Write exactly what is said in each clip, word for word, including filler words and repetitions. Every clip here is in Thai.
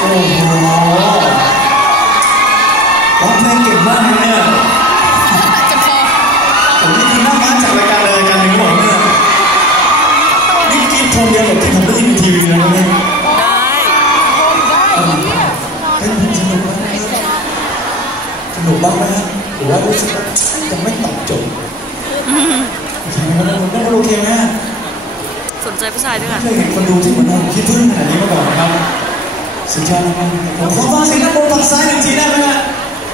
โอ้โหร้องเพลงเก่งมากเลยเนี่ยผมนี่คือหน้าม้าจากรายการรายการหนึ่งบอกเนี่ยนี่กินโทนเดียวกับที่ผมได้ยินทีวีเลยนะเนี่ยได้เป็นสนุกบ้างไหมสนุกบ้างไหมหรือว่ารู้สึกยังไม่ตอบโจทย์ใช่ไหมครับไม่รู้โอเคไหมสนใจผู้ชายด้วยกันเคยเห็นคนดูที่เหมือนเราคิดพึ่งขนาดนี้มาก่อนนะครับสุดยอดมากผมขอฟังเสียงนักบอลฝั่งซ้ายหนึ่งทีได้ไหมฮะ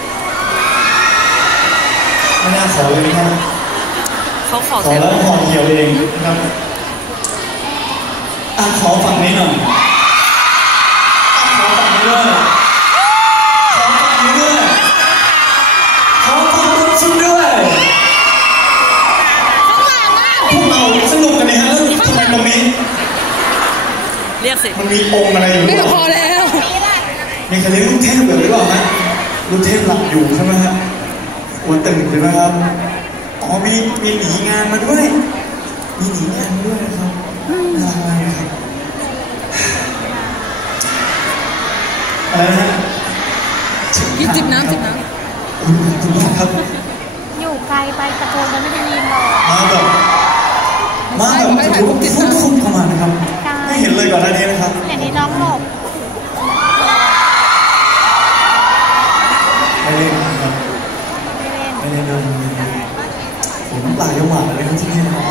ไม่น่าขอเลยนะครับเขาขอขอแล้วขอเหี่ยวเองนะครับอ่ะขอฝั่งนี้หน่อยขอฝั่งนี้ด้วยขอฝั่งนี้ด้วยขอฝั่งนู้นสุดด้วยพวกเราสนุกกันเนี่ยฮะแล้วทำไมตรงนี้เรียกสิมันมีองค์อะไรอยู่ไม่พอแล้วมีใครเรียกลูกเทพหรือเปล่าฮะลูกเทพหลับอยู่ใช่ไหมฮะหัวตึงใช่ไหมครับอ๋อมีมีหนีงานมาด้วยมีหนีงานด้วยนะครับน่ารักมากนะครับอะไรนะพี่จิบน้ำจิบน้ำคุณคุณมากครับอยู่ไกลไปตะโกนกันไม่ได้ยินหรอกมาแบบมาแบบจะพูดฟุ้งฟุ้งเข้ามานะครับไม่เห็นเลยก่อนหน้านี้นะครับอย่างนี้น้องหลบไม่เล่นครับไม่เล่นเลยผมน้ำตาเยอะมากเลยครับที่นี่นะครับ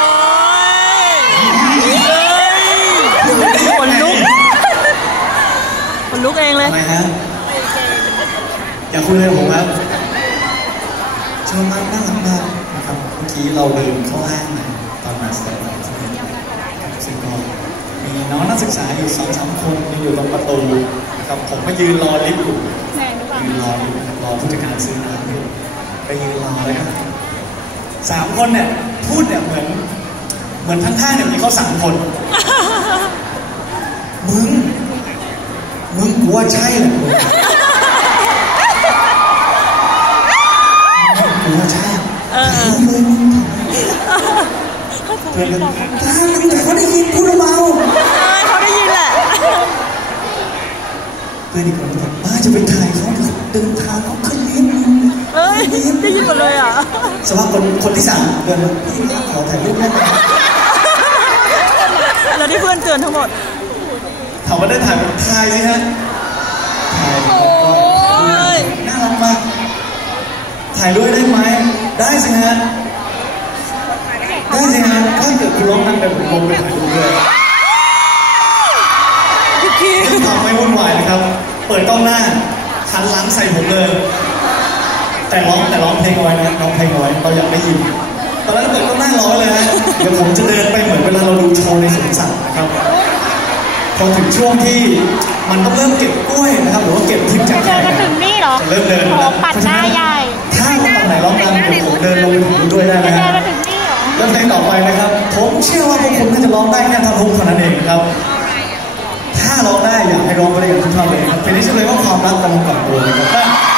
คนลุกคนลุกเองเลยทำไมฮะอยากคุยอะไรผมครับเชิญมาน่ารักมากนะครับเมื่อกี้เราเดินเข้าห้างนะตอนมาสเตอร์ซึ่งก็มีน้องนักศึกษาอยู่สองสามคนอยู่ตรงประตูนะครับผมมายืนรอลิฟต์อยู่ยืนรออยู่รอผู้จัดการซื้อน้ำอยู่ไปยืนรอแล้วกันสามคนเนี่ยพูดเนี่ยเหมือนเหมือนทั้งห้างเนี่ยมีเขาสามคนมึงมึงกูว่าใช่แหละกูว่าใช่มึงเพื่อนกันแต่เขาได้ยินพูดเบาเขาได้ยินแหละเพื่อนอีกคนบอกมาจะไปถ่ายเขาเดินทางเขาขึ้นลิฟต์เอ้ยได้ยินหมดเลยอ่ะสภาพคนคนที่สามเดินมาพี่ขอถ่ายรูปได้ไหมแล้วที่เพื่อนเตือนทั้งหมดถามว่าได้ถ่ายเป็นถ่ายสิฮะถ่ายน่ารักมากถ่ายด้วยได้ไหมได้สิฮะได้สิฮะถ้าเกิดคุณร้องนั่งแบบผมลงไปถ่ายรูปด้วยซึ่งทำไม่วุ่นวายนะครับเปิดกล้องหน้าหันหลังใส่ผมเลยแต่ร้องแต่ร้องเพลงเอาไว้นะร้องเพลงเอาไว้เราอยากได้ยินตอนนั้นเปิดกล้องหน้าร้องเลยฮะเดี๋ยวผมจะเดินไปเหมือนเวลาเราดูโชว์ในสวนสัตว์นะครับพอถึงช่วงที่มันต้องเริ่มเก็บกล้วยนะครับหรือว่าเก็บทิพย์จากแขกจะถึงนี่เหรอเริ่มเดินโอ้ปัดหน้าใหญ่ถ้าตอนไหนร้องดังเดี๋ยวผมเดินลงไปถึงด้วยได้ไหมครับแล้วเพลงต่อไปนะครับผมเชื่อว่าพวกคุณน่าจะร้องได้แค่ท่อนฮุกเท่านั้นเองครับถ้าร้องได้อยากให้ร้องไปด้วยกันทุกท่อนเลยครับเพลงนี้ชื่อเลยว่าความรักกำลังก่อตัวนะครับ